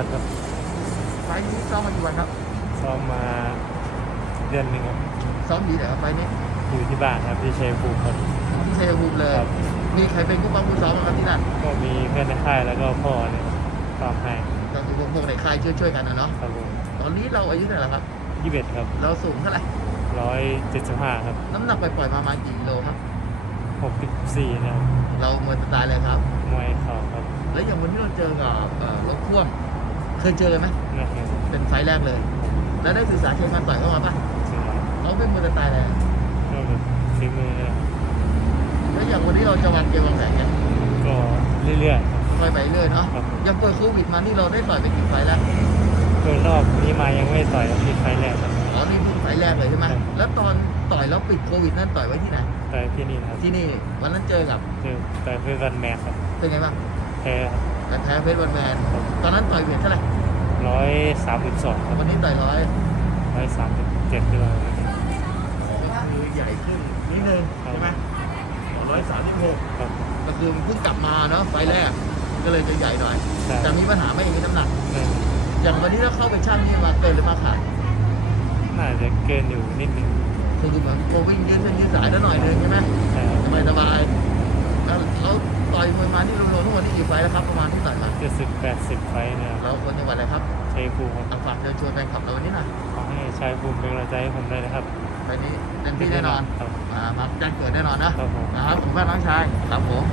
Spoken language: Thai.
วัฒน์ครับไฟล์นี้ซ้อมมากี่วันครับซ้อมมาเดือนหนึ่งครับซ้อมดีเหรอครับไฟล์นี้อยู่ที่บ้านครับที่ชัยภูมิครับ ที่ชัยภูมิเลย ครับ มีใครเป็นผู้บังคับซ้อมบ้างครับที่นั่นก็มีเพื่อนในค่ายแล้วก็พ่อเนี่ยซ้อมให้ก็คือพวกพวกในค่ายช่วยๆกันนะเนาะครับผมตอนนี้เราอายุเท่าไหร่แล้วครับ ยี่สิบเอ็ดครับเราสูงเท่าไหร่ร้อยเจ็ดสิบห้าครับน้ำหนักปล่อยๆมาประมาณกี่กิโลครับ หกสิบสี่เนี่ยครับเราเมือสไตล์เลยครับ มวยเข่าครับ แล้วอย่างวันที่เราเจอกับเอ่อรถพ่วง เคยเจอกันไหมนะครับเป็นไฟล์แรกเลย แล้วได้ศึกษาเทคนิคต่อยเข้ามาปะซึ่งเราเขาเป็นมือสไตล์อะไรอะก็แบบฝีมือนะครับแล้วอย่างวันนี้เราจะวางเกมวางแผนกันก็เรื่อยๆครับค่อยไปเรื่อยเนาะครับ ยังเปิดโควิดมานี่เราได้ต่อยไปกี่ไฟล์แล้วโดยรอบนี้มายังไม่ต่อยที่ไฟล์แรกครับ อ๋อนี่เพิ่งไฟล์แรกเลยใช่ไหมครับ แล้วตอนต่อยแล้วปิดโควิดนั่นต่อยไว้ที่ไหนต่อยที่นี่นะครับที่นี่วันนั้นเจอกับเจอต่อยเพื่อนกันแมนครับเป็นไงบ้างแพ้ครับแต่แพ้เพชรวันแมนตอนนั้นต่อยเวทเท่าไหร่ ร้อยสามสิบสองครับวันนี้ต่อยร้อยร้อยสามสิบเจ็ดด้วยก็คือใหญ่ขึ้นนิดนึงครับใช่ไหมร้อยสามสิบหกครับก็คือเพิ่งกลับมาเนาะไฟล์แรก ก็เลยจะใหญ่หน่อยใช่จะมีปัญหาไหม่มีน้ำหนักไม่อย่างวันนี้ถ้าเข้าไปช่างนี่มาเกินหรือมาขาดน่าจะเกินอยู่นิดนึงคือเหมือนโควิ่งยืดเส้นยืดสายแล้วหน่อยนึงใช่ไหมใช่ครับสบายสบายๆแล้ว กี่ไฟล์แล้วครับประมาณที่ต่อยมาเจ็ดสิบแปดสิบไฟท์เนี่ยเราคนจังหวัดอะไรครับใช้ภูมิครับเอาฝากเชิญชวนแฟนคลับเราวันนี้หน่อยขอให้ใช้ภูมิเป็นกำลังใจให้ผมด้วยนะครับไฟล์นี้เต็มที่แน่นอนครับมามาแจ้งเกิดแน่นอนนะครับผมนะครับผมแม่น้องชายครับผม